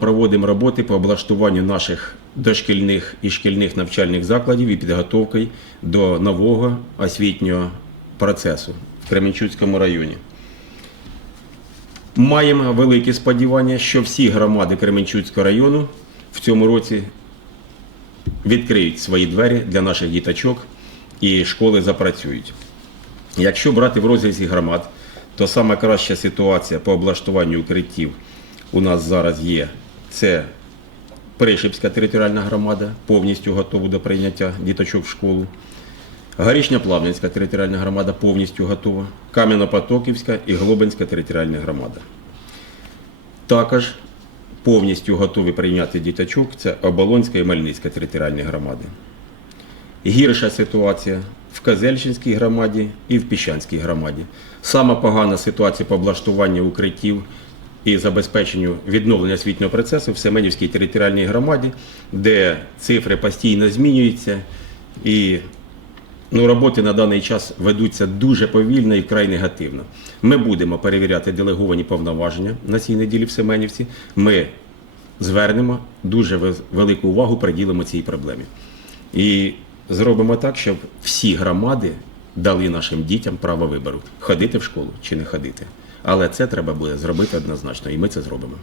Проводимо роботи по облаштуванню наших дошкільних і шкільних навчальних закладів і підготовки до нового освітнього процесу в Кременчуцькому районі. Маємо великі сподівання, що всі громади Кременчуцького району в цьому році відкриють свої двері для наших діточок і школи запрацюють. Якщо брати в розрізі громад, то саме краща ситуація по облаштуванню укриттів у нас зараз є. Це Пришипська територіальна громада, повністю готова до прийняття діточок в школу. Горішня-Плавненська територіальна громада повністю готова. Кам'янопотоківська і Глобинська територіальна громада. Також повністю готові прийняти діточок це Оболонська і Мельницька територіальні громади. Гірша ситуація в Казельщинській громаді і в Піщанській громаді. Сама погана ситуація по облаштуванню укриттів і забезпеченню відновлення освітнього процесу в Семенівській територіальній громаді, де цифри постійно змінюються і ну, роботи на даний час ведуться дуже повільно і вкрай негативно. Ми будемо перевіряти делеговані повноваження на цій неділі в Семенівці. Ми звернемо дуже велику увагу, приділимо цій проблемі. І зробимо так, щоб всі громади дали нашим дітям право вибору ходити в школу чи не ходити. Але це треба буде зробити однозначно, і ми це зробимо.